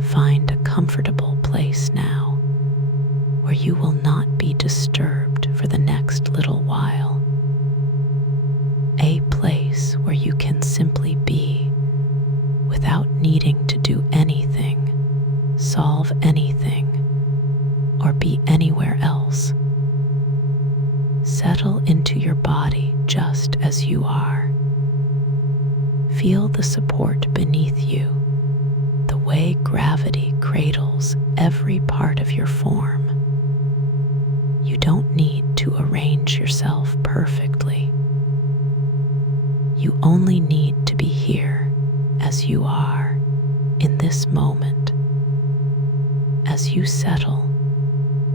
Find a comfortable place now where you will not be disturbed for the next little while. A place where you can simply be without needing to do anything, solve anything, or be anywhere else. Settle into your body just as you are. Feel the support beneath you, the way gravity cradles every part of your form. You don't need to arrange yourself perfectly. You only need to be here as you are in this moment. As you settle,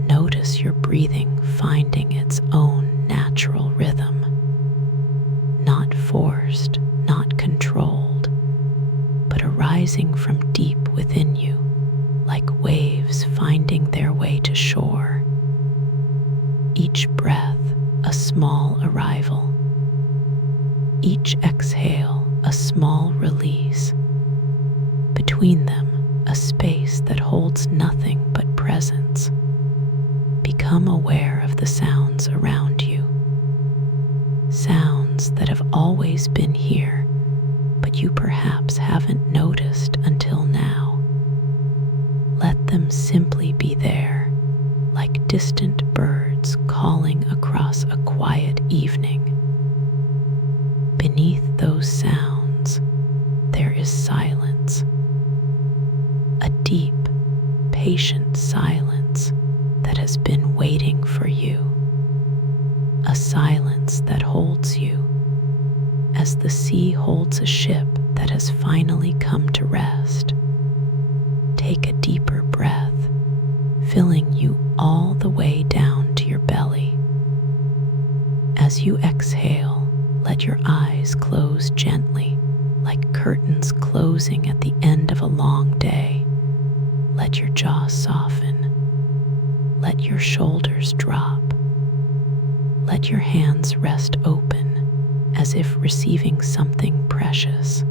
notice your breathing finding its own natural rhythm. Not forced, not controlled, but arising from deep within you, like waves finding their way to shore. Each breath a small arrival. Each exhale a small release. Between them, a space that holds nothing but presence. Become aware of the sounds around you. Sounds that have always been here, but you perhaps haven't noticed until now. Let them simply be there, like distant birds calling across a quiet evening. Beneath those sounds, there is silence. A deep, patient silence that has been waiting for you. A silence that holds you as the sea holds a ship that has finally come to rest. Take a deeper breath, filling you all the way down to your belly. As you exhale, let your eyes close gently, like curtains closing at the end of a long day. Let your jaw soften. Let your shoulders drop. Let your hands rest open, as if receiving something precious.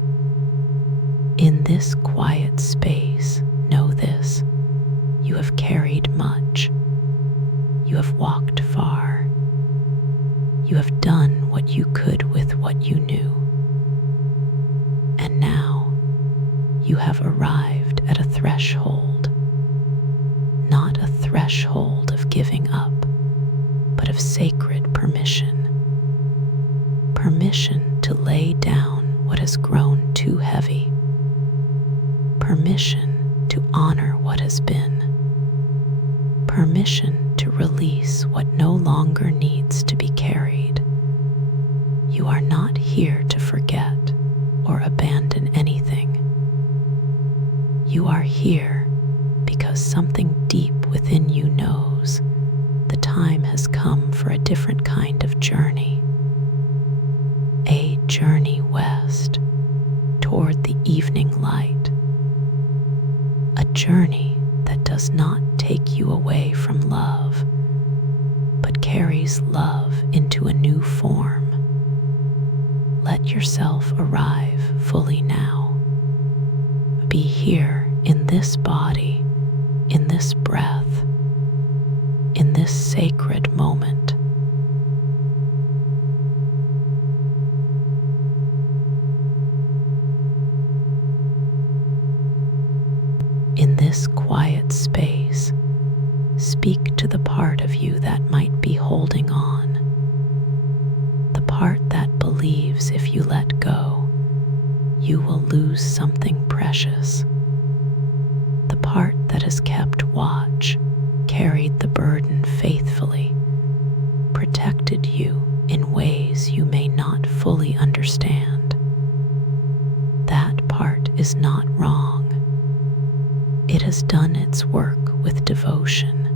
In this quiet space, know this: you have carried much. You have walked far. You have done what you could with what you knew. And now you have arrived at a threshold. Not a threshold of giving up, but of sacred permission. Permission to lay down what has grown too heavy. Permission to honor what has been. Permission to release what no longer needs to be carried. You are not here to forget or abandon anything. You are here because something deep within you knows the time has come for a different kind of journey. A journey west toward the evening light. A journey that does not take you away from love, but carries love into a new form. Let yourself arrive fully now. Be here in this body, in this breath, in this sacred moment. In this quiet space, speak to the part of you that might be holding on. The part that believes if you let go, you will lose something precious. The part that has kept watch, carried the burden faithfully, protected you in ways you may not fully understand. That part is not wrong. It has done its work with devotion.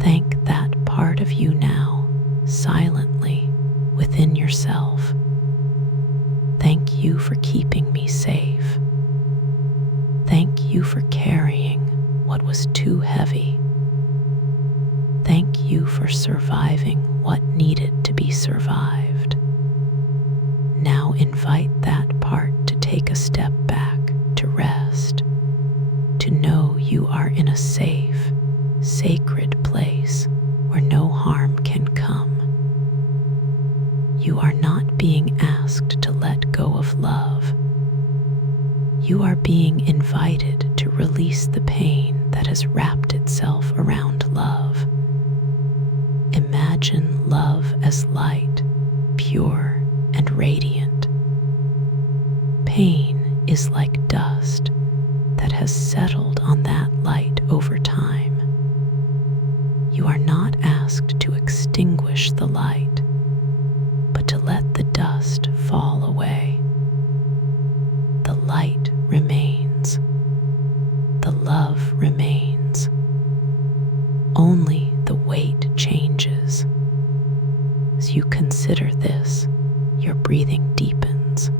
Thank that part of you now, silently, within yourself. Thank you for keeping me safe. Thank you for carrying what was too heavy. Thank you for surviving what needed to be survived. Now invite that part to take a step back, to rest, to know you are in a safe, sacred place where no harm can come. You are not being asked to let go of love. You are being invited to release the pain that has wrapped itself around love. Imagine love as light, pure and radiant. Pain is like dust that has settled on that light over time. You are not asked to extinguish the light, but to let the dust fall away. The light remains. The love remains. Only the weight changes. As you consider this, your breathing deepens.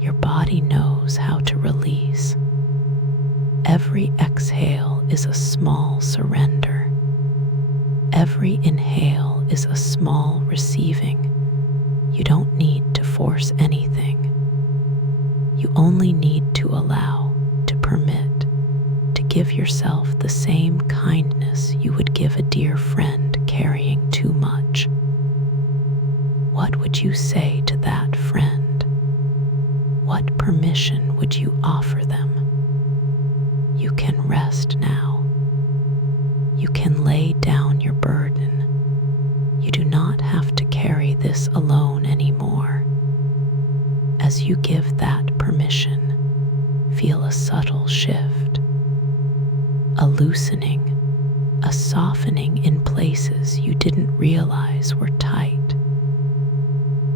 Your body knows how to release. Every exhale is a small surrender. Every inhale is a small receiving. You don't need to force anything. You only need to allow, to permit, to give yourself the same kindness you would give a dear friend carrying too much. What would you say to that friend? What permission would you offer them? You can rest now. You can lay down your burden. You do not have to carry this alone anymore. As you give that permission, feel a subtle shift, a loosening, a softening in places you didn't realize were tight.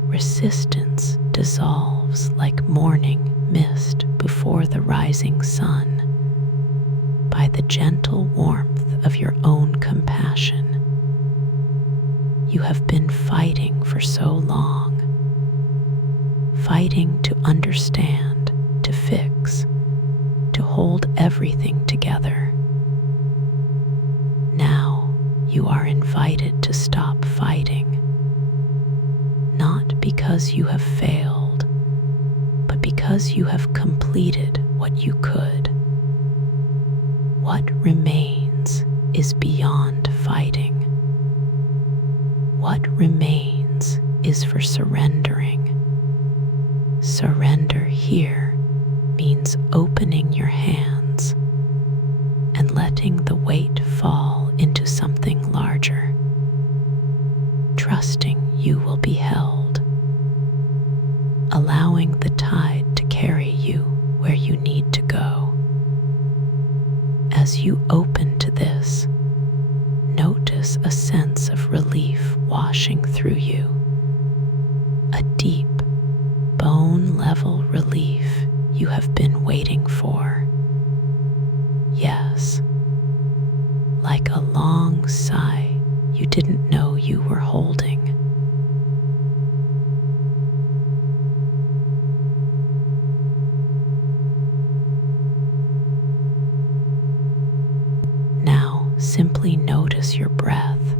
Resistance dissolves like morning mist before the rising sun, by the gentle warmth of your own compassion. You have been fighting for so long, fighting to understand, to fix, to hold everything together. Now you are invited to stop fighting, not because you have failed, but because you have completed what you could. What remains is beyond fighting. What remains is for surrendering. Surrender here means opening your hands and letting the weight fall into something larger, trusting you will be held, allowing the tide to carry you where you need to go. As you open to this, notice a sense of relief washing through you, a deep, bone-level relief you have been waiting for. Yes, like a long sigh you didn't know you were holding. Now simply notice your breath,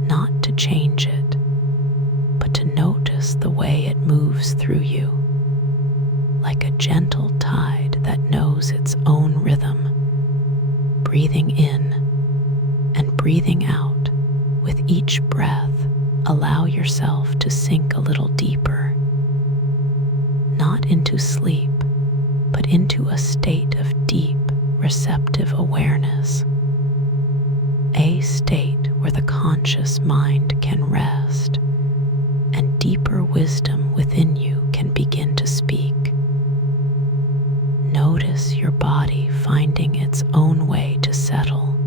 not to change it, but to notice the way it moves through you, like a gentle tide that knows its own rhythm, breathing in and breathing out. With each breath, allow yourself to sink a little deeper, not into sleep, but into a state of deep, receptive awareness, a state where the conscious mind can rest and deeper wisdom within you can begin to speak. Notice your body finding its own way to settle,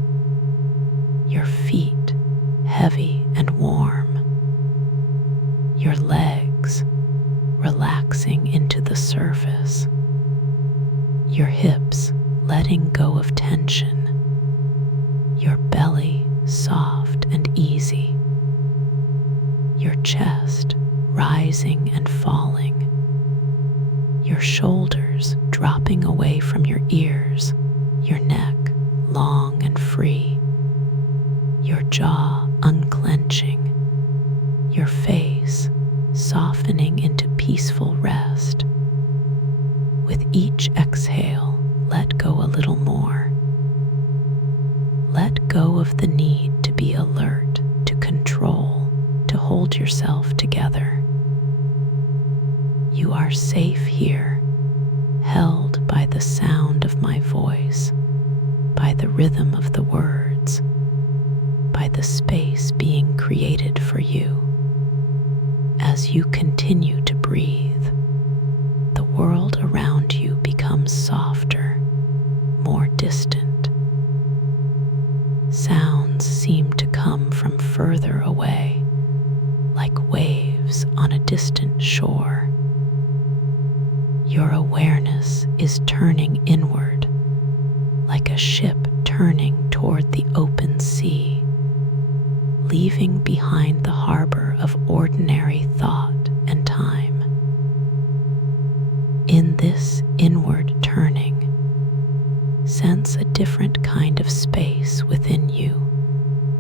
your feet heavy and warm, your legs relaxing into the surface, your hips letting go of tension, your belly soft and easy, your chest rising and falling, your shoulders dropping away from your ears, your neck long and free, your jaw unclenching, your face softening into peaceful rest. With each exhale, of the need to be alert, to control, to hold yourself together. You are safe here, held by the sound of my voice, by the rhythm of the words, by the space being created for you. As you continue to breathe, the world around you becomes softer, more distant. Sounds seem to come from further away, like waves on a distant shore. Your awareness is turning inward, like a ship turning toward the open sea, leaving behind the harbor of ordinary thought and time. In this inward turning, sense a different kind of space within you,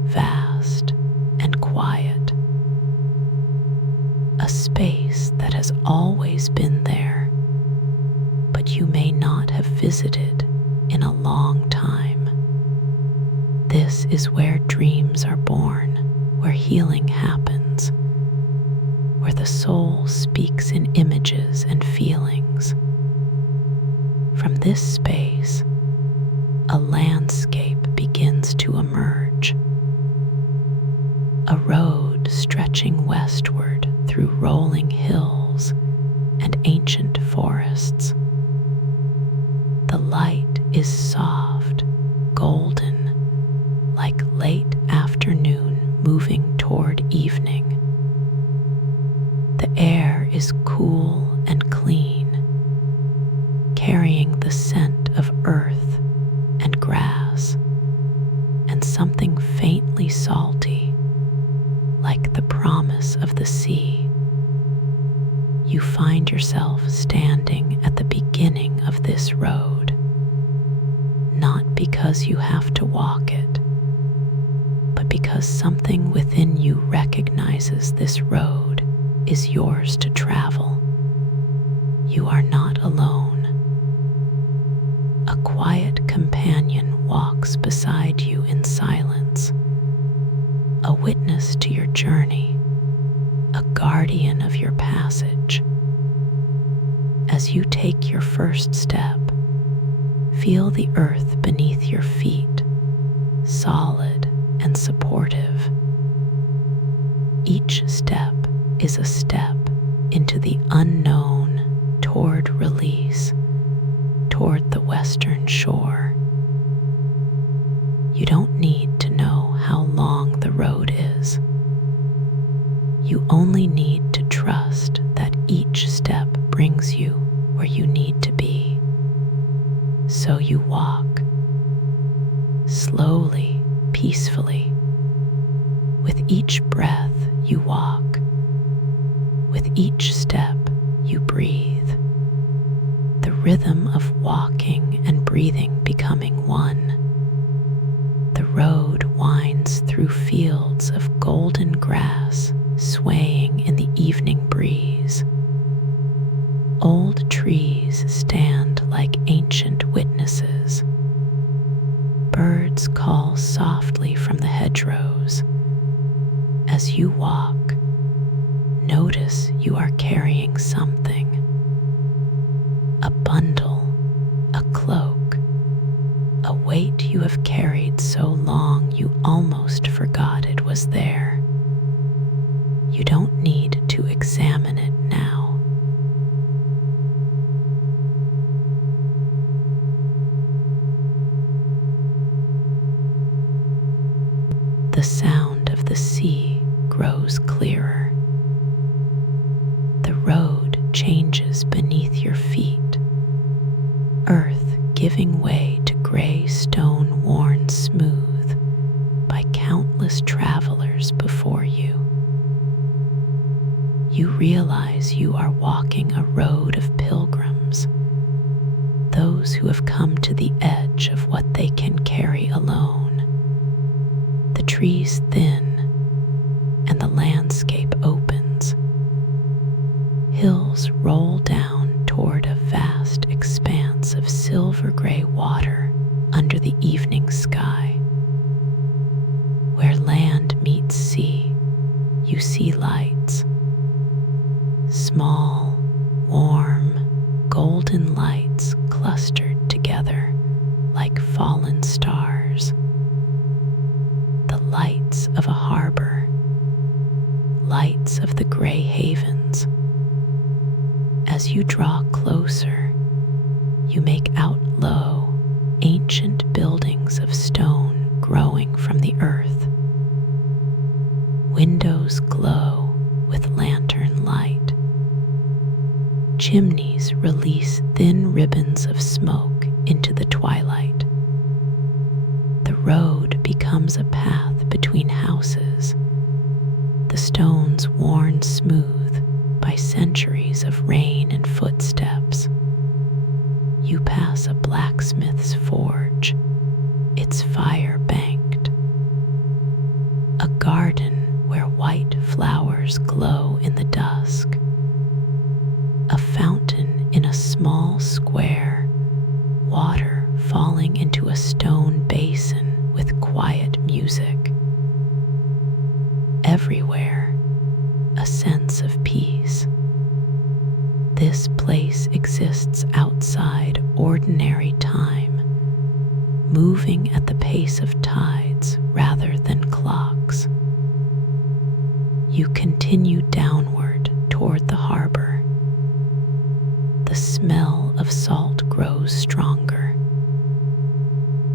vast and quiet. A space that has always been there, but you may not have visited in a long time. This is where dreams are born, where healing happens, where the soul speaks in images and feelings. From this space, a landscape begins to emerge. A road stretching westward through rolling hills and ancient forests. The light is soft, golden, like late afternoon moving toward evening. The air is cool and clean, carrying the scent of earth and grass, and something faintly salty, like the promise of the sea. You find yourself standing at the beginning of this road, not because you have to walk it, but because something within you recognizes this road is yours to travel. You are not alone. A quiet companion walks beside you in silence, a witness to your journey, a guardian of your passage. As you take your first step, feel the earth beneath your feet, solid and supportive. Each step is a step into the unknown, toward release, toward the western shore. You don't need to know how long the road is. You only need to trust that each step brings you where you need to be. So you walk, slowly, peacefully. With each breath you walk. With each step you breathe. The rhythm of walking and breathing becoming one. The road winds through fields of golden grass, swaying in the evening breeze. Old trees stand like ancient witnesses. Birds call softly from the hedgerows. As you walk, notice you are carrying something. A bundle, a cloak, a weight you have carried so long you almost forgot it was there. You don't need to examine it now. The sound of the sea grows clearer. The road changes beneath your feet, earth giving way to gray stone worn smooth by countless travelers before you. You realize you are walking a road of pilgrims, those who have come to the edge of what they can carry alone. The trees thin, and the landscape opens. Hills roll down toward a vast expanse of silver gray water under the evening sky. sea lights. Small, warm, golden lights clustered together like fallen stars. The lights of a harbor, lights of the Grey Havens. As you draw closer, you make out low, ancient buildings of stone growing from the earth. Windows glow with lantern light. Chimneys release thin ribbons of smoke into the twilight. The road becomes a path between houses, the stones worn smooth by centuries of rain and footsteps. You pass a blacksmith's forge, its fire banked. A garden where white flowers glow in the dusk. A fountain in a small square, water falling into a stone basin with quiet music. Everywhere, a sense of peace. This place exists outside ordinary time, moving at the pace of tides rather than clocks. You continue downward toward the harbor. The smell of salt grows stronger.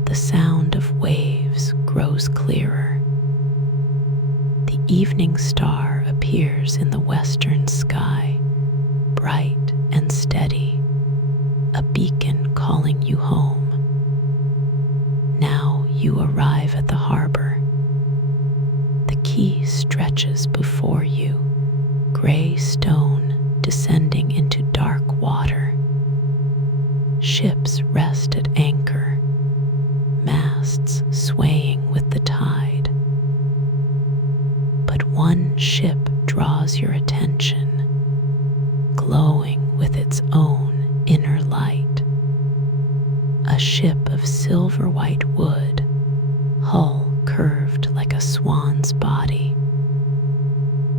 The sound of waves grows clearer. The evening star appears in the western sky, bright and steady, a beacon calling you home. Now you arrive at the harbor. The quay stretches before you, gray stone descending into dark water. Ships rest at anchor, masts swaying with the tide. But one ship draws your attention, glowing with its own inner light. A ship of silver-white wood, hull curved like a swan's body,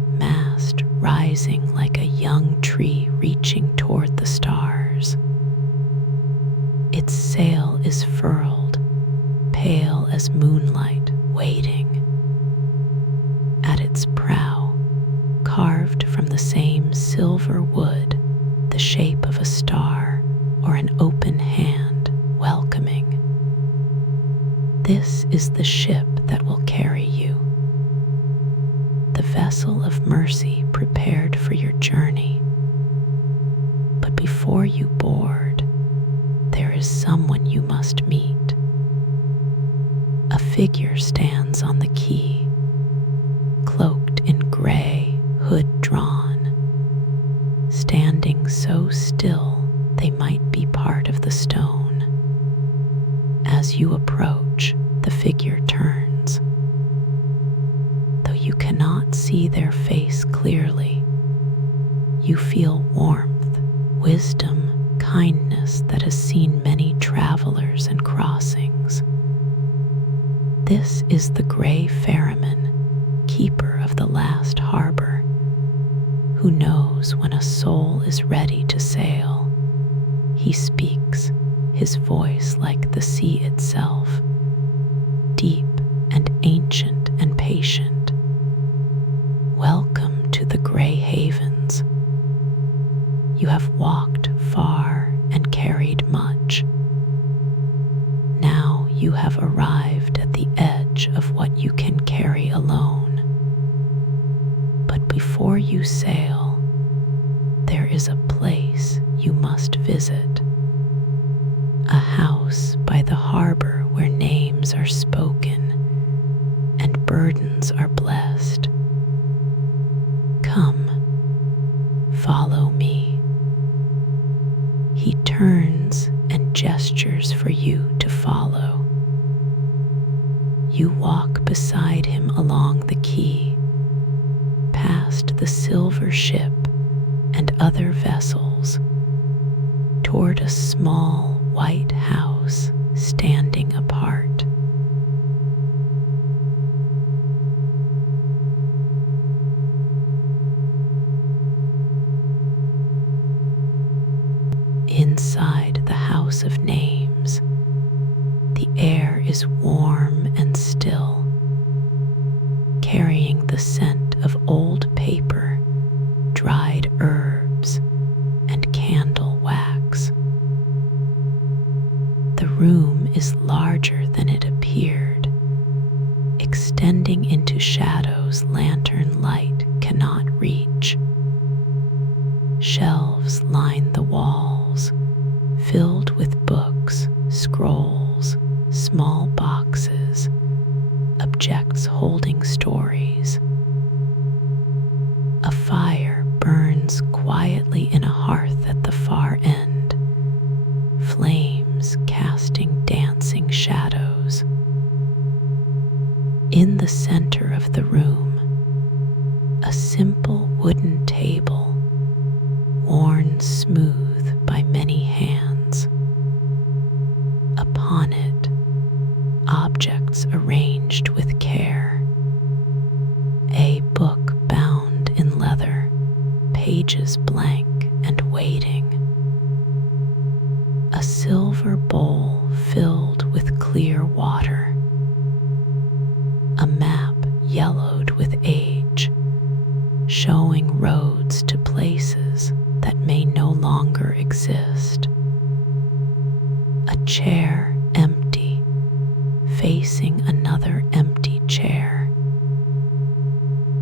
mast rising like a young tree reaching toward the stars. Its sail is furled, pale as moonlight, waiting. At its prow, carved from the same silver wood, the shape of a star or an open hand welcoming. This is the ship that will carry you, the vessel of mercy prepared for your journey. But before you board, there is someone you must meet. A figure stands on the quay, cloaked in gray, hood drawn, standing so still they might be part of the stone. As you approach, the figure turns. Though you cannot see their face clearly, you feel warmth, wisdom, kindness that has seen many travelers and crossings. This is the Grey Ferryman, keeper of the last harbor, who knows when a soul is ready to sail. He speaks, his voice like the sea itself, deep and ancient and patient. Welcome to the Grey Havens. You have walked far and carried much. Now you have arrived at the edge of what you can carry alone. But before you sail, there is a place you must visit. A house by the harbor where names are spoken and burdens are blessed. Come, follow me. He turns and gestures for you to follow. You walk beside him along the quay, past the silver ship and other vessels, toward a small white house standing apart. Inside the house of names, the air is warm and still, carrying the scent of old paper, dried herbs, and candle wax. The room is larger than it appeared, extending into shadows lantern light cannot reach. Shelves line the walls, filled with books, scrolls, small boxes, objects holding stories. A fire burns quietly in a hearth at the far end, flames casting dancing shadows. In the center of the room, a simple wooden table, worn smooth by many hands. Upon it, objects arranged with care. A book bound in leather, pages blank and waiting. A silver bowl filled with clear water. A map yellowed with age, showing roads to places that may no longer exist. A chair empty, facing another empty chair,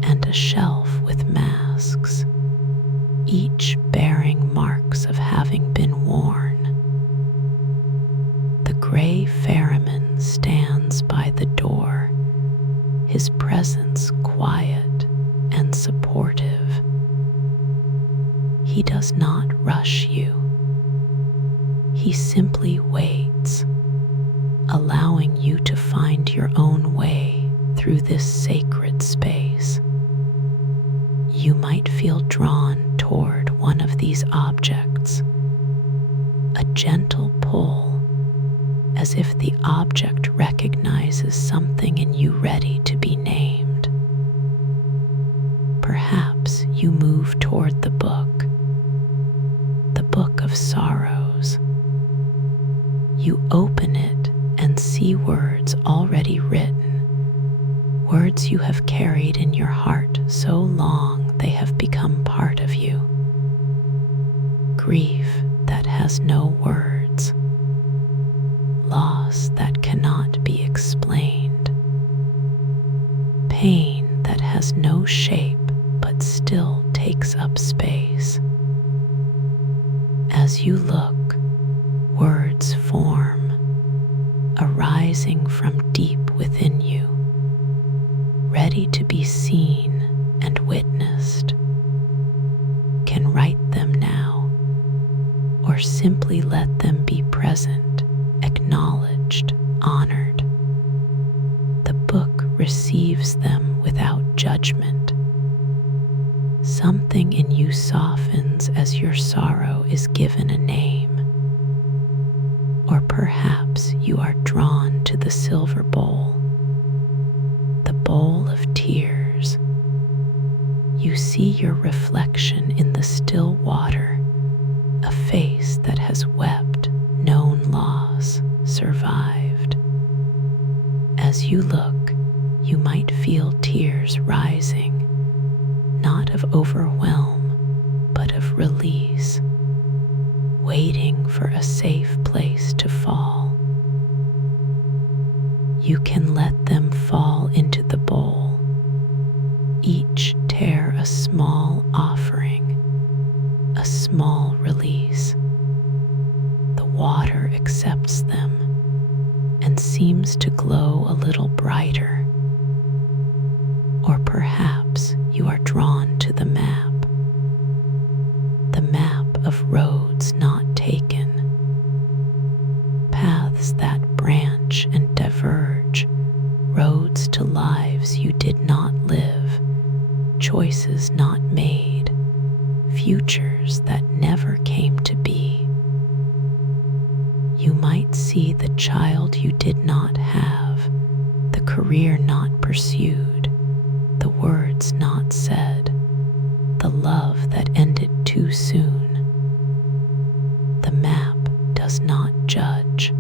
and a shelf with masks, each bearing marks of having been worn. The Grey Ferryman stands by the door, his presence quiet and supportive. He does not rush you. He simply waits, allowing you to find your own way through this sacred space. You might feel drawn toward one of these objects, a gentle pull, as if the object recognizes something in you ready to be named. Perhaps you move toward the book of sorrows. You open it and see words already written, words you have carried in your heart so long they have become part of you. Grief that has no words, loss that cannot be explained, pain that has no shape but still takes up space. As you look, words form, arising from deep within you, ready to be seen and witnessed. Can write them now, or simply let them be present, acknowledged, honored. The book receives them without judgment. Something in you softens as your sorrow is given a name. Or perhaps you are drawn to the silver bowl, the bowl of tears. You see your reflection in the still water, a face that has wept, known loss, survived. As you look, you might feel tears rising, not of overwhelm, but of release, waiting for a safe place to fall. You can let them fall into the bowl, each tear a small offering, a small release. The water accepts them and seems to glow a little brighter. Or perhaps you are drawn to the map of roads not taken, paths that branch and diverge, roads to lives you did not live, choices not made, futures that never came to be. You might see the child you did not have, the career not pursued, the words not said, the love that ended too soon. The map does not judge.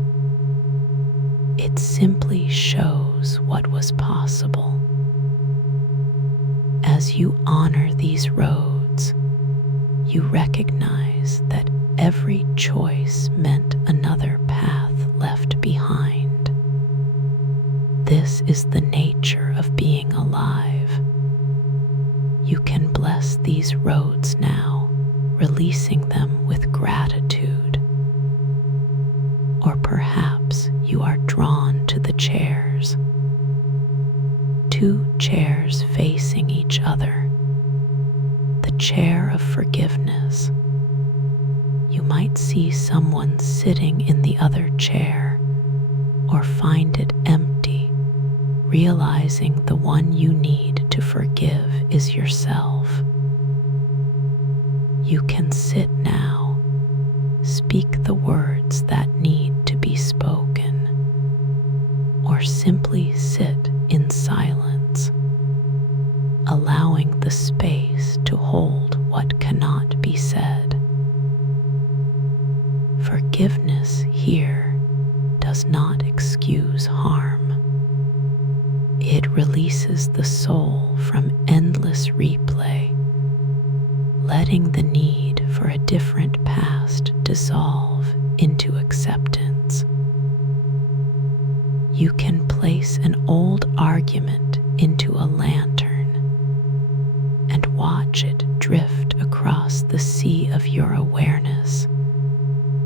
It simply shows what was possible. As you honor these roads, you recognize that every choice meant another path left behind. This is the nature of being alive. You can bless these roads now, releasing them with gratitude. Or perhaps you are drawn to the chairs. Two chairs facing each other. The chair of forgiveness. You might see someone sitting in the other chair, or find it empty, realizing the one you need to forgive is yourself. You can sit now, speak the words that need to be spoken, or simply sit in silence, allowing the space to hold what cannot be said. Forgiveness here does not excuse harm. It releases the soul from endless replay, letting the need for a different past dissolve into acceptance. You can place an old argument into a lantern and watch it drift across the sea of your awareness,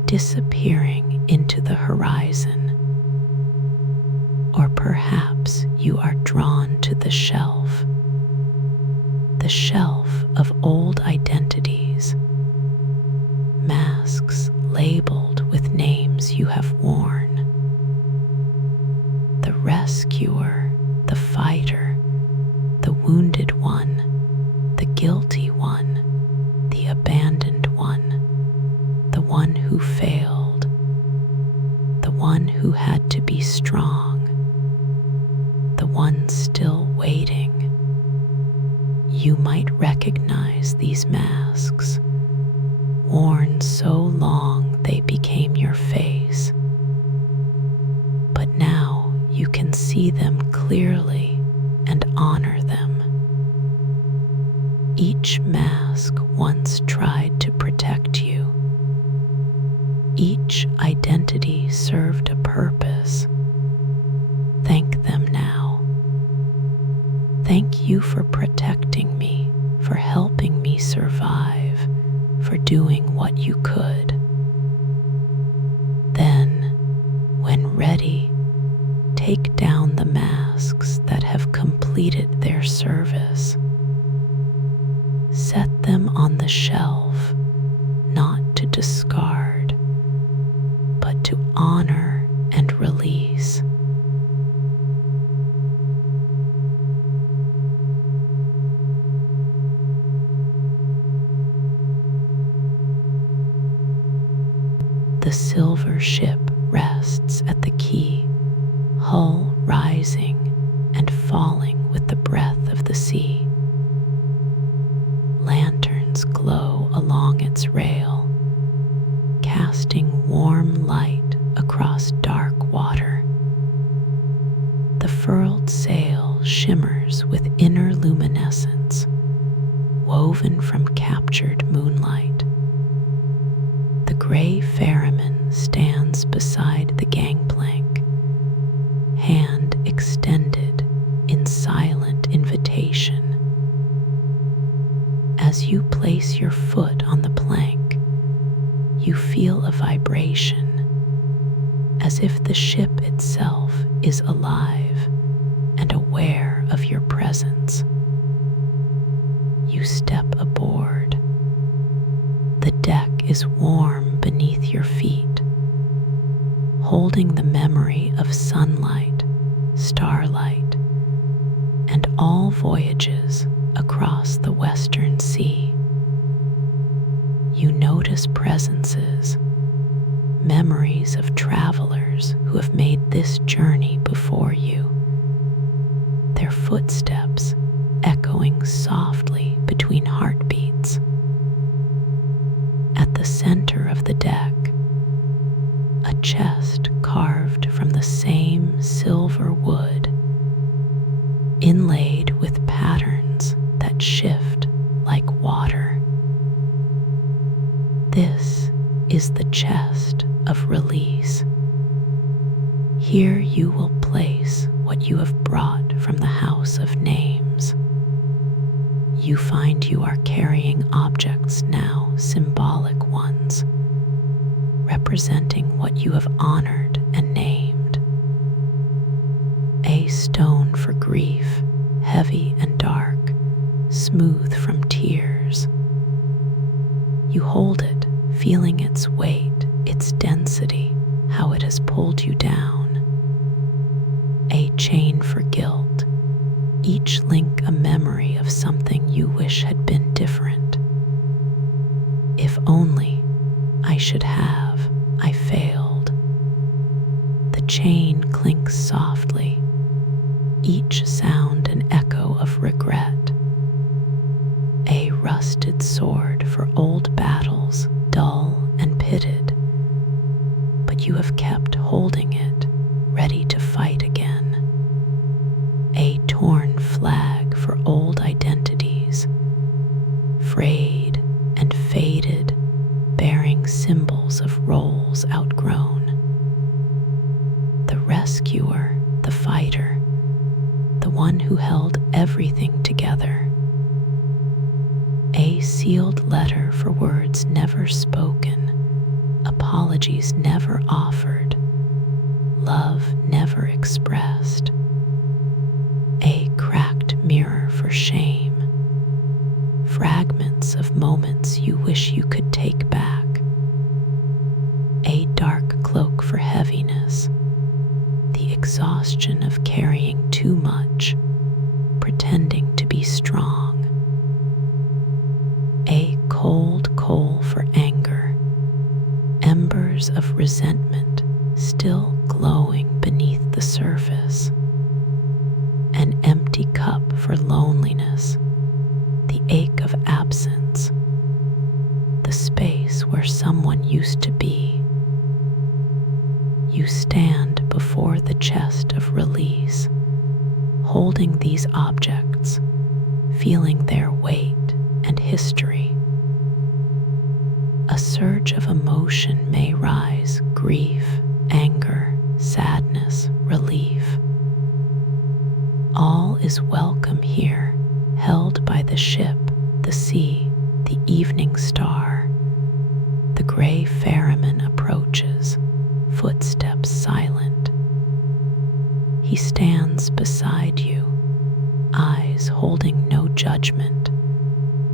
disappearing into the horizon. Or perhaps you are drawn to the shelf of old identities, masks labeled with names you have worn. The rescuer, the fighter, the wounded one, the guilty one, the abandoned one, the one who failed, the one who had to be strong, the one still waiting. You might recognize these masks, worn so long they became your face. But now you can see them clearly and honor them. Each mask once tried to protect you. Each identity served a purpose. Thank them now. Thank you for protecting me, for helping me survive, for doing what you could. Then, when ready, take down the masks that have completed their service. Set them on the shelf, not to discard, but to honor and release. The silver ship rests at the quay, hull rising and falling with the breath of the sea. Lanterns glow along its rail, casting warm light across dark water. The furled sail shimmers with inner luminescence, woven from captured moonlight. The Grey Ferryman stands beside the gangplank, hand extended in silent invitation. As you place your foot on the plank, you feel a vibration, as if the ship itself is alive and aware of your presence. You step aboard. The deck is warm beneath your feet, holding the memory of sunlight, starlight, and all voyages across the western sea. You notice presences, memories of travelers who have made this journey before you, their footsteps echoing softly between heartbeats. At the center of the deck, same silver wood, inlaid with patterns that shift like water. This is the chest of release. Here you will place what you have brought from the house of names. You find you are carrying objects now, symbolic ones, representing what you have honored and named. A stone for grief, heavy and dark, smooth from tears. You hold it, feeling its weight, its density, how it has pulled you down. A chain for guilt, each link a memory of something you wish had been different. If only I should have, I failed. The chain clinks softly, each sound an echo of regret. A rusted sword for old battles, dull and pitted, but you have kept holding it, ready to fight again. A torn flag for old identities, frayed and faded, bearing symbols of roles outgrown. The rescuer, the fighter, the one who held everything together. A sealed letter for words never spoken, apologies never offered, love never expressed. A cracked mirror for shame, fragments of moments you wish you could take back. A dark cloak for heaviness, the exhaustion of carrying too much, pretending to be strong. A cold coal for anger, embers of resentment still glowing beneath the surface. An empty cup for loneliness, the ache of absence, the space where someone used to be. You stand before the chest of release, holding these objects, feeling their weight and history. A surge of emotion may rise, grief, anger, sadness, relief. All is welcome here, held by the ship, the sea, the evening star. The Grey Ferryman approaches, footsteps silent. He stands beside you, eyes holding no judgment,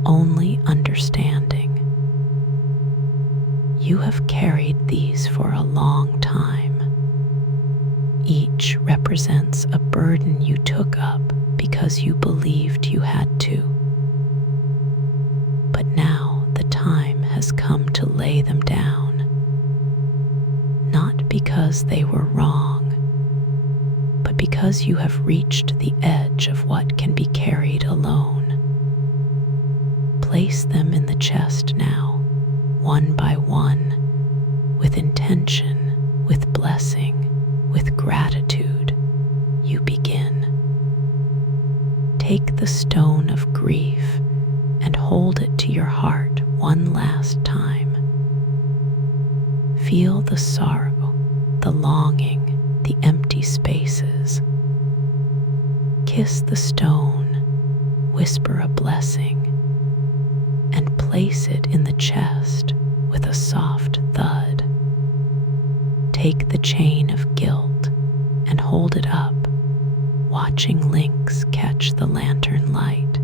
only understanding. You have carried these for a long time. Each represents a burden you took up because you believed you had to. But now the time has come to lay them down, not because they were wrong, but because you have reached the edge of what can be carried alone. Place them in the chest now, one by one, with intention, with blessing, with gratitude. You begin. Take the stone of grief and hold it to your heart one last time. Feel the sorrow, the longing, the empty spaces. Kiss the stone, whisper a blessing, and place it in the chest with a soft thud. Take the chain of guilt and hold it up, watching links catch the lantern light.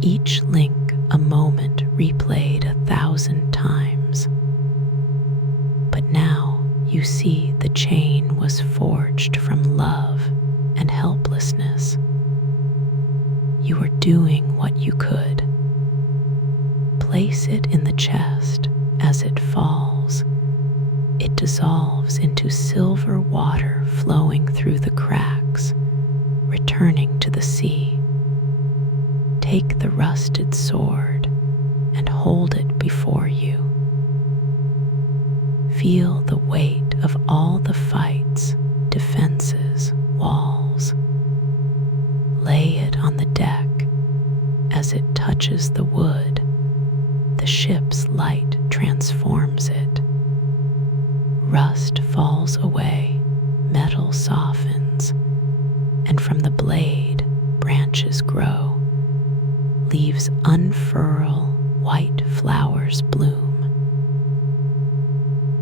Each link a moment replayed 1,000 times. But now you see the chain was forged from love and helplessness. You are doing what you could. Place it in the chest. As it falls, it dissolves into silver water flowing through the cracks, returning to the sea. Take the rusted sword and hold it before you. Feel the weight of all the fights, defenses, walls. Lay it on the deck. As it touches the wood, the ship's light transforms it. Rust falls away, metal softens, and from the blade branches grow. Leaves unfurl, white flowers bloom.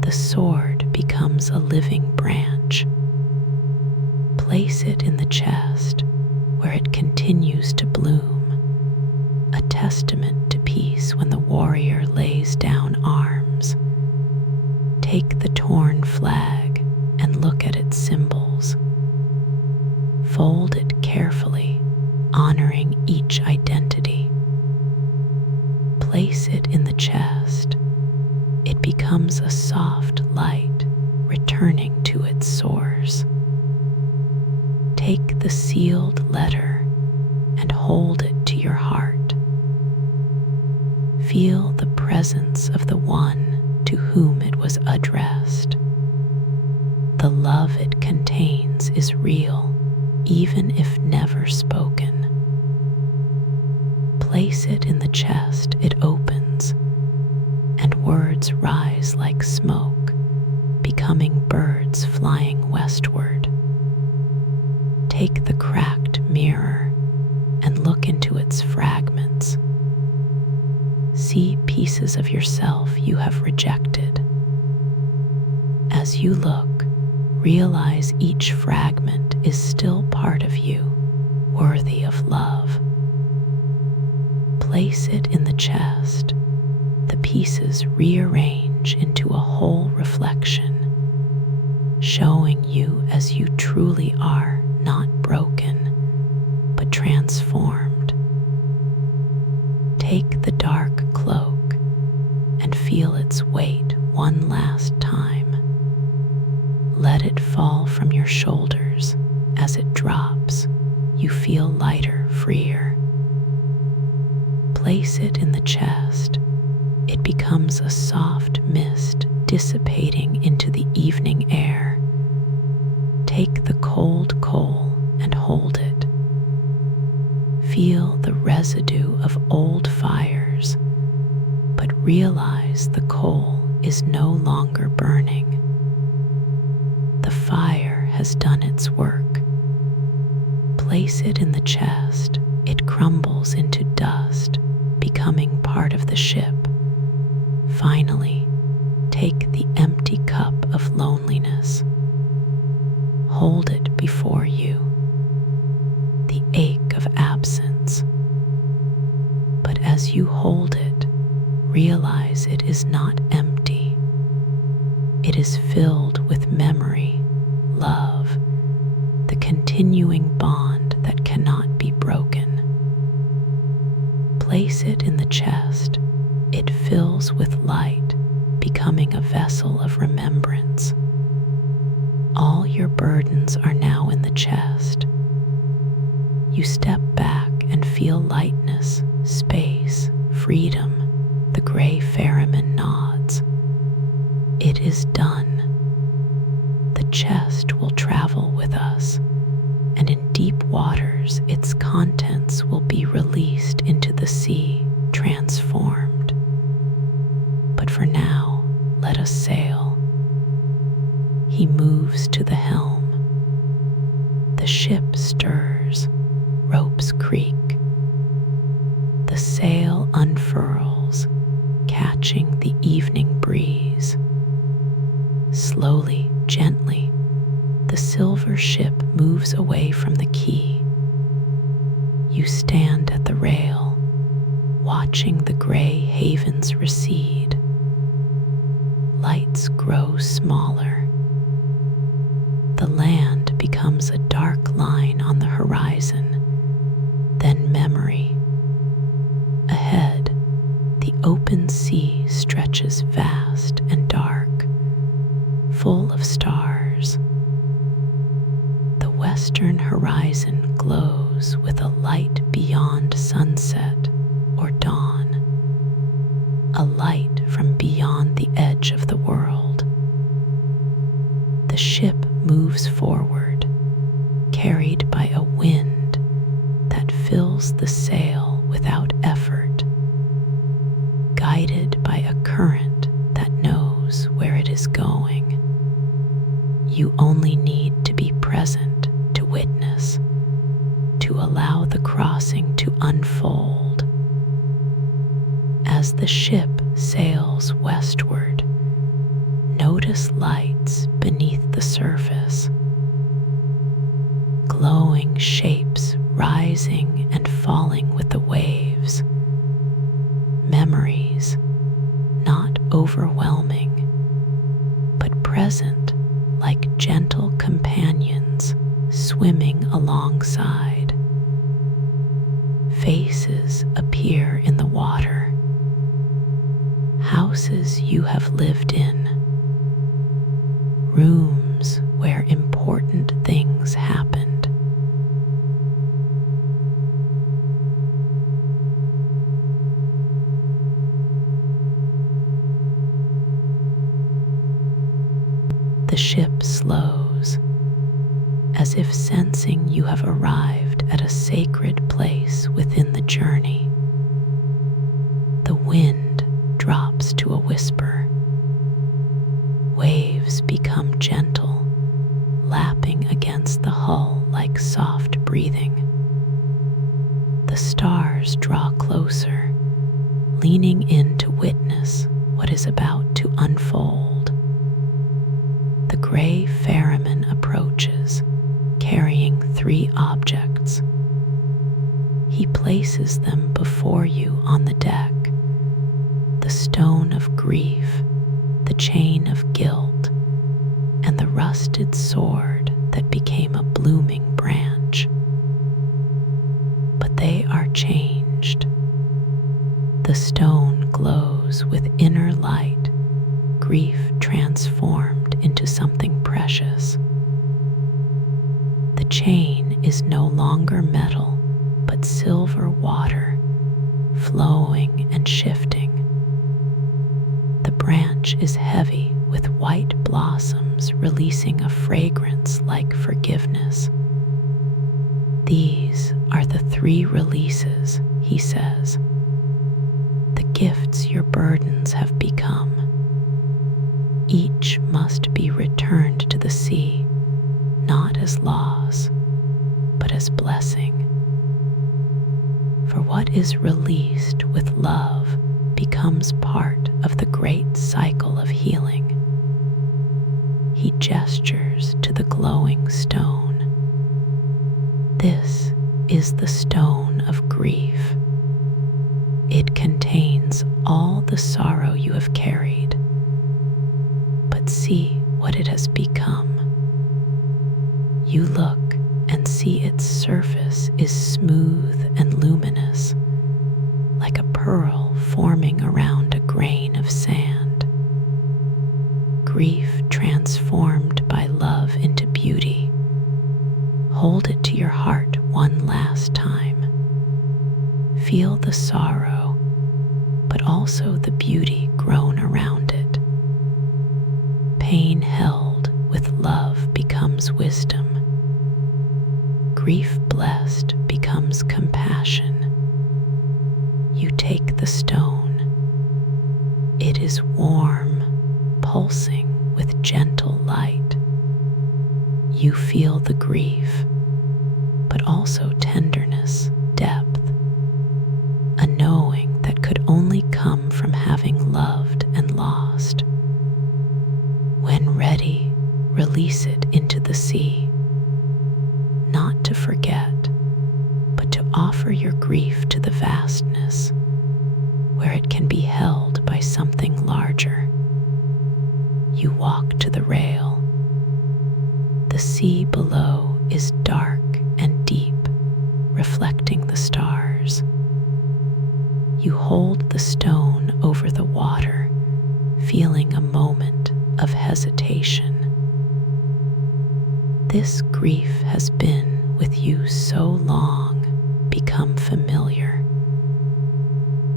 The sword becomes a living branch. Place it in the chest where it continues to bloom, a testament to peace when the warrior lays down arms. Take the torn flag and look at its symbols. Fold it carefully, honoring each identity. Place it in the chest. It becomes a soft light, returning to its source. Take the sealed letter and hold it to your heart. Feel the presence of the one to whom it was addressed. The love it contains is real, even if never spoken. Place it in the chest, it opens, and words rise like smoke, becoming birds flying westward. Take the cracked mirror and look into its fragments. See pieces of yourself you have rejected. As you look, realize each fragment is still part of you, worthy of love. Place it in the chest. The pieces rearrange into a whole reflection, showing you as you truly are, not broken, but transformed. Take the dark cloak and feel its weight one last time. Let it fall from your shoulders. As it drops, you feel lighter, freer. Place it in the chest. It becomes a soft mist dissipating into the evening air. Take the cold coal and hold it. Feel the residue of old fires, but realize the coal is no longer burning. The fire has done its work. Place it in the chest. It crumbles into dust, becoming part of the ship. Finally, take the empty cup of loneliness. Hold it before you, the ache of absence. But as you hold it, realize it is not empty. It is filled with memory, love, the continuing bond that cannot be broken. Place it in the chest. It fills with light, becoming a vessel of remembrance. All your burdens are now in the chest. You step back and feel lightness, space, freedom. The Grey Ferryman nods. It is done. The chest will travel with us, and in deep waters its contents will be released into the sea, transformed. But for now, let us sail. He moves to the helm. The ship stirs, ropes creak. The sail unfurls, catching the evening breeze. Slowly, gently, the silver ship moves away from the quay. You stand at the rail, watching the gray havens recede. Lights grow smaller. The land becomes a dark line on the horizon, then memory. Ahead, the open sea stretches vast and dark, full of stars. The western horizon glows with a light beyond sunset or dawn, a light from beyond the edge of the world. The ship moves forward, carried by a wind that fills the sail without effort, guided by a current that knows where it is going. You only need to be present to witness, to allow the crossing to unfold. As the ship sails westward, notice lights beneath the surface, glowing shapes rising and falling with the waves, memories not overwhelming, but present like gentle companions swimming alongside. Faces appear in the water, houses you have lived in, rooms where important things happened. The ship slows, as if sensing you have arrived at a sacred place within the journey. The wind drops to a whisper. Waves become gentle, lapping against the hull like soft breathing. The stars draw closer, leaning in to witness what is about to unfold. The Grey Ferryman approaches, carrying 3 objects. He places them before you on the deck: the stone of grief, the chain of guilt, and the rusted sword that became a blooming branch. But they are changed. The stone glows with inner light, grief transformed into something precious. The chain is no longer metal, but silver water, flowing and shifting. The branch is heavy with white blossoms releasing a fragrance like forgiveness. These are the 3 releases, he says. The gifts your burdens have become. Each must be returned to the sea, not as loss, but as blessing. For what is released with love becomes part of the great cycle of healing. He gestures to the glowing stone. This is the stone of grief. It contains all the sorrow you have carried. But see what it has become. You look and see its surface is smooth and luminous, like a pearl forming around a grain of sand. Grief transformed by love into beauty. Hold it to your heart one last time. Feel the sorrow, but also the beauty grown around it. Pain held with love becomes wisdom. Grief blessed becomes compassion. You take the stone. It is warm, pulsing with gentle light. You feel the grief, but also tenderness, depth, a knowing that could only come from having loved and lost. When ready, release it into the sea, not to forget, but to offer your grief to the vastness, where it can be held by something larger. You walk to the rail. The sea below is dark and deep, reflecting the stars. You hold the stone over the water, feeling a moment of hesitation. This grief has been with you so long, become familiar,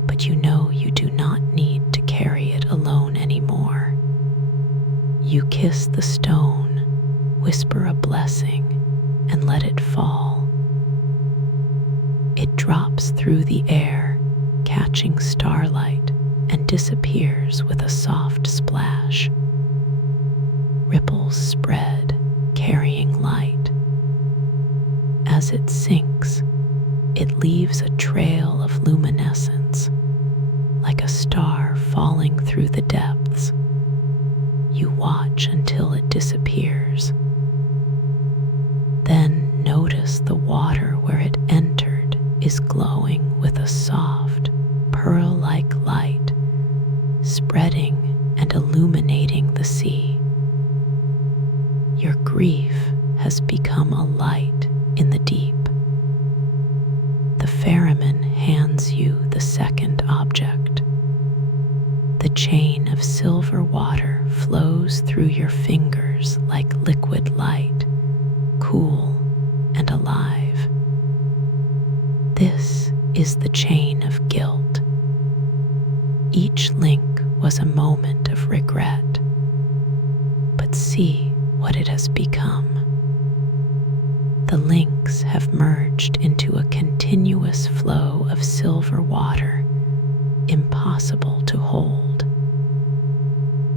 but you know you do not need to carry it alone anymore. You kiss the stone, whisper a blessing and let it fall. It drops through the air, catching starlight, and disappears with a soft splash. Ripples spread, carrying light. As it sinks, it leaves a trail of luminescence, like a star falling through the depths. You watch until it disappears. Then notice the water where it entered is glowing with a soft, pearl-like light, spreading and illuminating the sea. Your grief has become a light in the deep. The ferryman hands you the second object. The chain of silver water flows through your fingers like liquid light, cool and alive. This is the chain of guilt. Each link was a moment of regret, but see what it has become. The links have merged into a continuous flow of silver water, impossible to hold.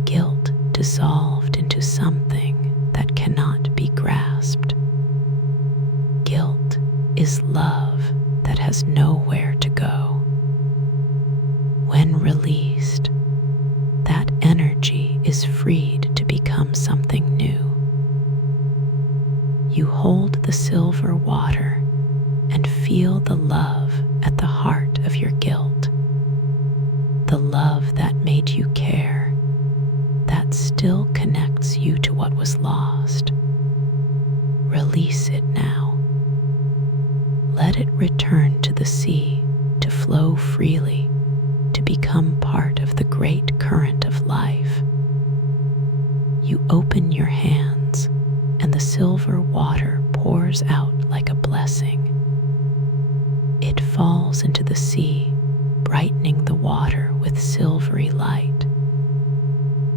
Guilt dissolved into something that cannot be grasped. Guilt is love that has nowhere to go. When released, that energy is freed to become something new. You hold the silver water and feel the love at the heart of your guilt. The love that made you care, that still connects you to what was lost. Release it now. Let it return to the sea to flow freely, to become part of the great current of life. You open your hands, and the silver water pours out like a blessing. It falls into the sea, brightening the water with silvery light.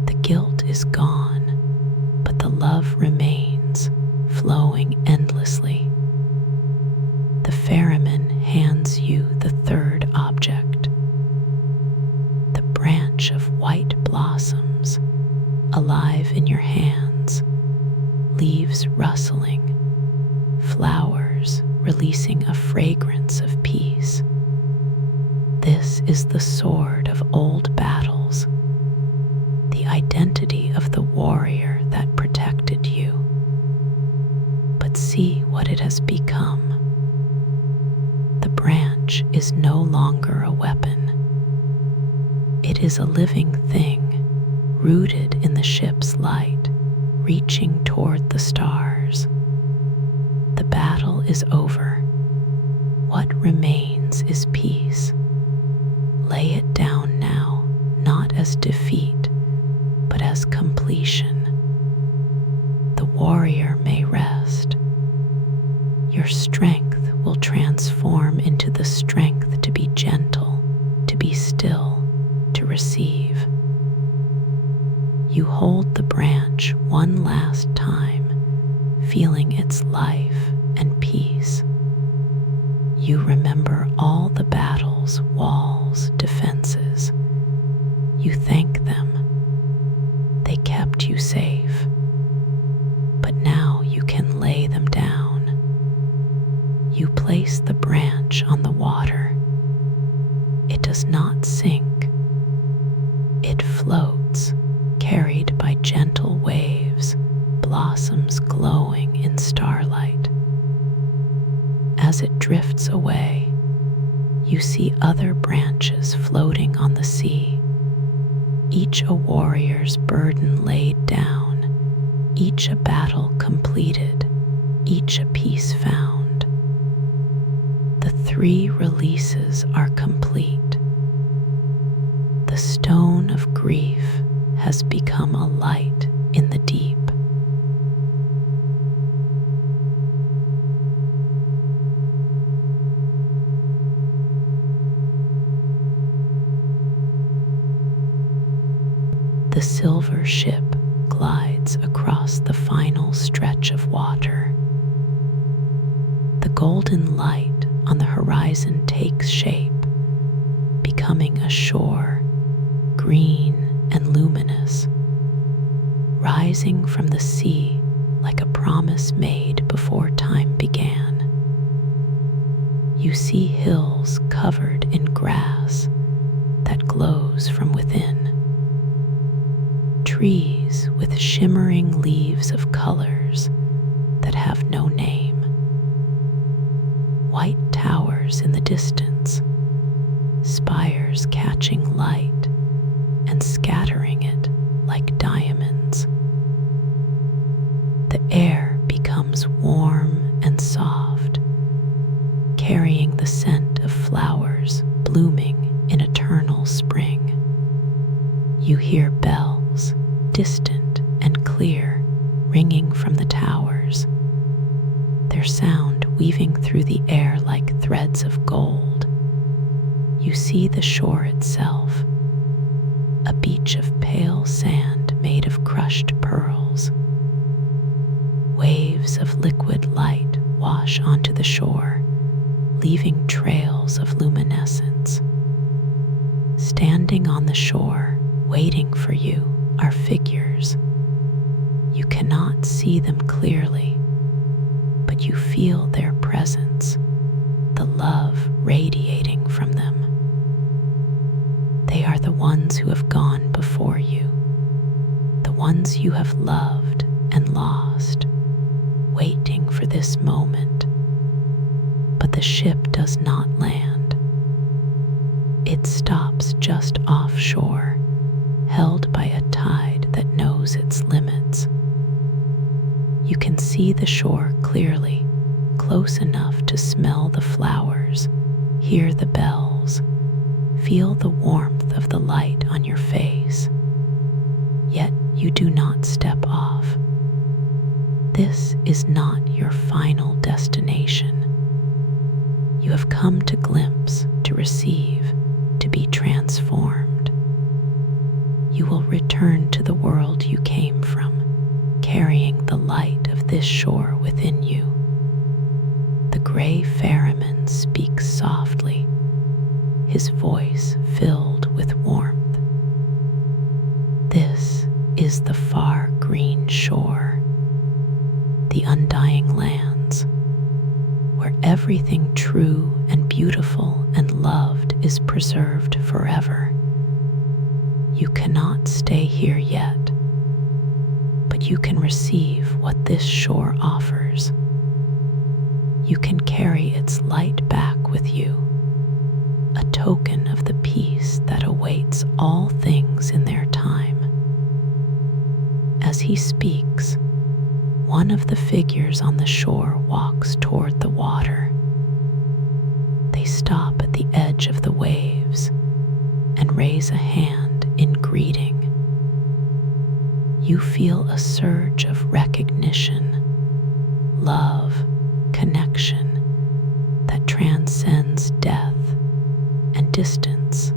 The guilt is gone, but the love remains, flowing endlessly. The ferryman hands you the third object. The branch of white blossoms, alive in your hands, leaves rustling, flowers releasing a fragrance of peace. This is the sword of old battles, the identity of the warrior that protected you. But see what it has become. The branch is no longer a weapon. It is a living thing, rooted in the ship's light, reaching toward the stars. The battle is over. What remains is peace. Lay it down now, not as defeat, but as completion. The warrior may rest. Your strength will transform into the strength to be gentle, to be still, to receive. You hold the branch one last time, feeling its life and peace. You remember all the battles, walls, defenses. You thank them. They kept you safe. But now you can lay them down. You place the branch on the water. It does not sink. It floats, carried by gentle waves, blossoms glowing in starlight. As it drifts away, you see other branches floating on the sea, each a warrior's burden laid down, each a battle completed, each a peace found. The 3 releases are complete. The stone of grief has become a light in the deep. The silver ship glides across the final stretch of water. The golden light on the horizon takes shape, becoming a shore, green and luminous, rising from the sea like a promise made before time began. You see hills covered in grass that glows from within, trees with shimmering leaves of colors that have no name, white towers in the distance, spires catching light and scattering it like diamonds. The air becomes warm and soft, carrying the scent of flowers blooming in eternal spring. You hear bells, distant and clear, ringing from the towers, their sound weaving through the air like threads of gold. You see the shore itself, a beach of pale sand made of crushed pearls. Waves of liquid light wash onto the shore, leaving trails of luminescence. Standing on the shore, waiting for you, are figures. You cannot see them clearly, but you feel their presence, the love radiating from them. They are the ones who have gone before you, the ones you have loved and lost, waiting for this moment. But the ship does not land. It stops just offshore, held by a tide that knows its limits. You can see the shore clearly, close enough to smell the flowers, hear the bells, feel the warmth of the light on your face. Yet you do not step off. This is not your final destination. You have come to glimpse, to receive, to be transformed. You will return to the world you came from, carrying the light of this shore within you. The Grey Ferryman speaks softly, his voice filled with warmth. This is the far green shore, the Undying Lands, where everything true and beautiful and loved is preserved forever. You cannot stay here yet, but you can receive what this shore offers. You can carry its light back with you, a token of the peace that awaits all things in their time. As he speaks, one of the figures on the shore walks toward the water. They stop at the edge of the waves and raise a hand in greeting. You feel a surge of recognition, love, connection that transcends death and distance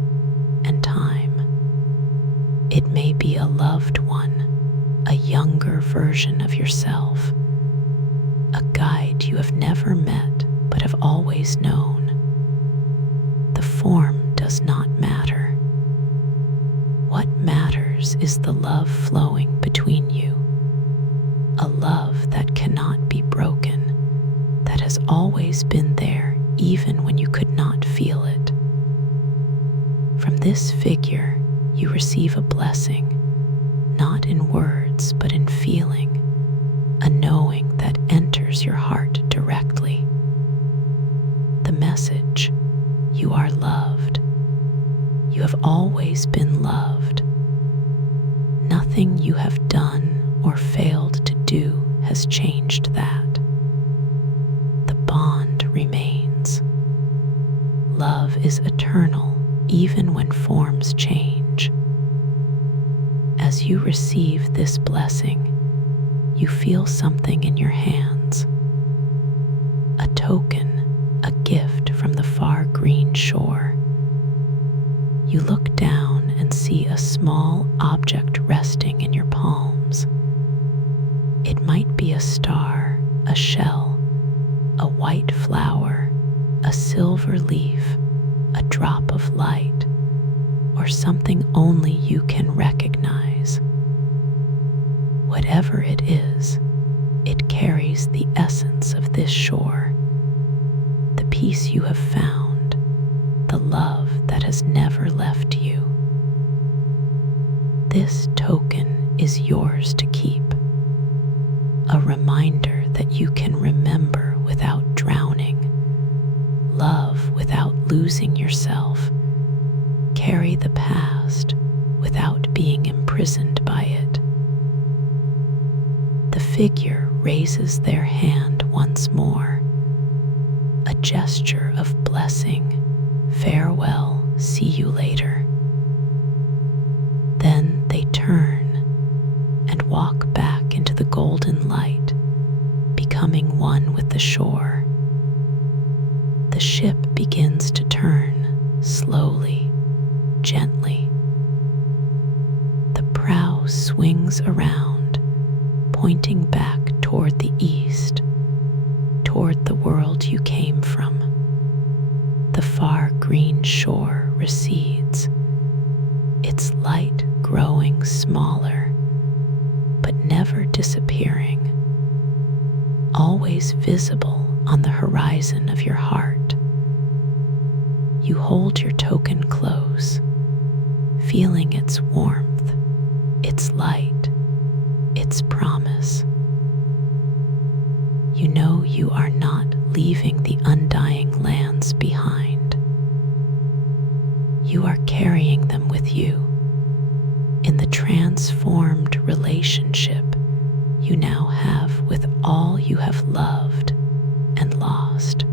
and time. It may be a loved one, a younger version of yourself, a guide you have never met but have always known. The form does not matter. What matters is the love flowing between you, a love that cannot be broken, that has always been there even when you could not feel it. From this figure, you receive a blessing, not in words but in feeling, a knowing that enters your heart directly. The message: you are loved. You have always been loved. Nothing you have done or failed to do has changed that. The bond remains. Love is eternal even when forms change. As you receive this blessing, you feel something in your hands. A token, a gift from the far green shore. You look down and see a small object resting in your palm. comes. It might be a star, a shell, a white flower, a silver leaf, a drop of light, or something only you can recognize. Whatever it is, it carries the essence of this shore, the peace you have found, the love that has never left you. This token is yours to keep, a reminder that you can remember without drowning, love without losing yourself, carry the past without being imprisoned by it. The figure raises their hand once more, a gesture of blessing, farewell, see you later. Then they turn and walk back into the golden light, becoming one with the shore. The ship begins to turn slowly, gently. The prow swings around, pointing back toward the east, toward the world you came from. The far green shore recedes, its light growing smaller, but never disappearing, always visible on the horizon of your heart. You hold your token close, feeling its warmth, its light, its promise. You know you are not leaving the undying lands behind. You are carrying them with you in the transformed relationship you now have with all you have loved and lost.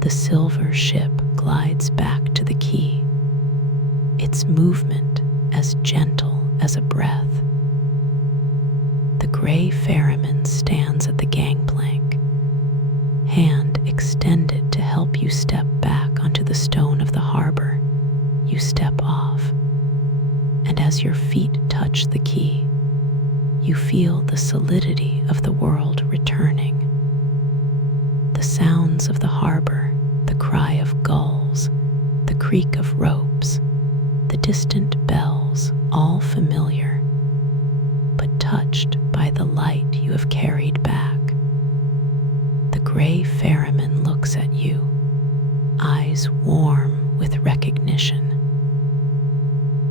The silver ship glides back to the quay, its movement as gentle as a breath. The Grey Ferryman stands at the gangplank, hand extended to help you step back onto the stone of the harbor. You step off, and as your feet touch the quay, you feel the solidity of the world returning. The sounds of the harbor, the cry of gulls, the creak of ropes, the distant bells, all familiar, but touched by the light you have carried back. The Grey Ferryman looks at you, eyes warm with recognition.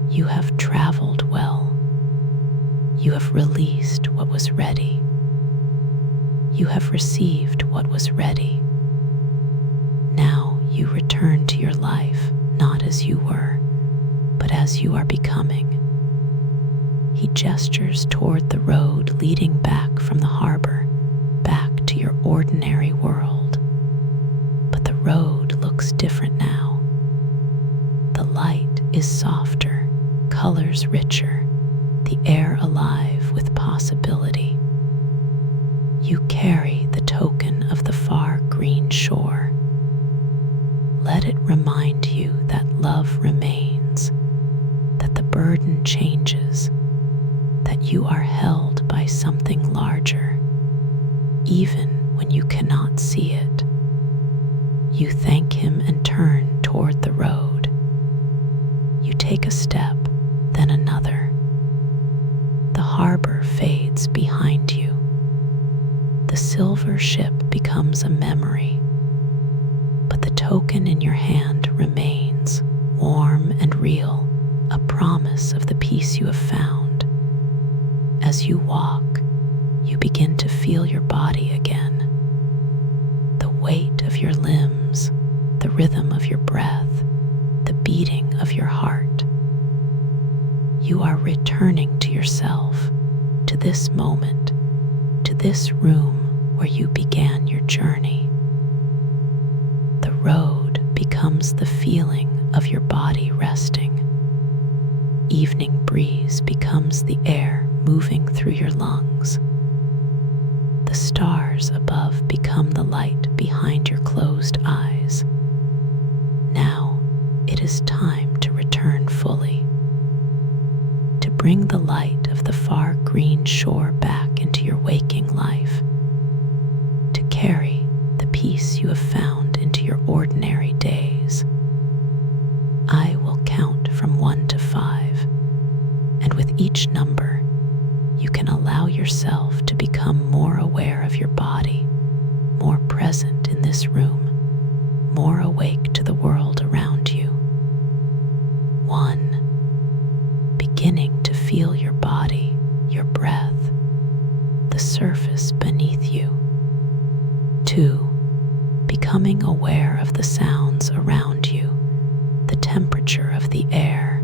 You have traveled well. You have released what was ready. You have received what was ready. Now you return to your life, not as you were, but as you are becoming. He gestures toward the road leading back from the harbor, back to your ordinary world. But the road looks different now. The light is softer, colors richer, the air alive with possibility. You carry the token of the far green shore. Let it remind you that love remains, that the burden changes, that you are held by something larger, even when you cannot see it. You thank him and turn toward the road. You take a step, then another. The harbor fades behind you. The silver ship becomes a memory, but the token in your hand remains, warm and real, a promise of the peace you have found. As you walk, you begin to feel your body again. The weight of your limbs, the rhythm of your breath, the beating of your heart. You are returning to yourself, to this moment, to this room where you began your journey. The road becomes the feeling of your body resting. Evening breeze becomes the air moving through your lungs. The The stars above become the light behind your closed eyes. Now it is time to return fully, to bring the light of the far green shore back into your waking life, to carry the peace you have found into your ordinary days. I will count from 1 to 5, and with each number, you can allow yourself to become more aware of your body, more present in this room, more awake to the world around you. 1. Beginning to feel your body, your breath, the surface beneath you. 2. Becoming aware of the sounds around you, the temperature of the air,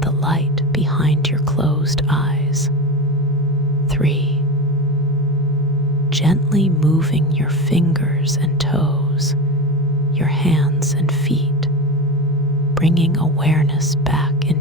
the light behind your closed eyes. 3. Gently moving your fingers and toes, your hands and feet, bringing awareness back into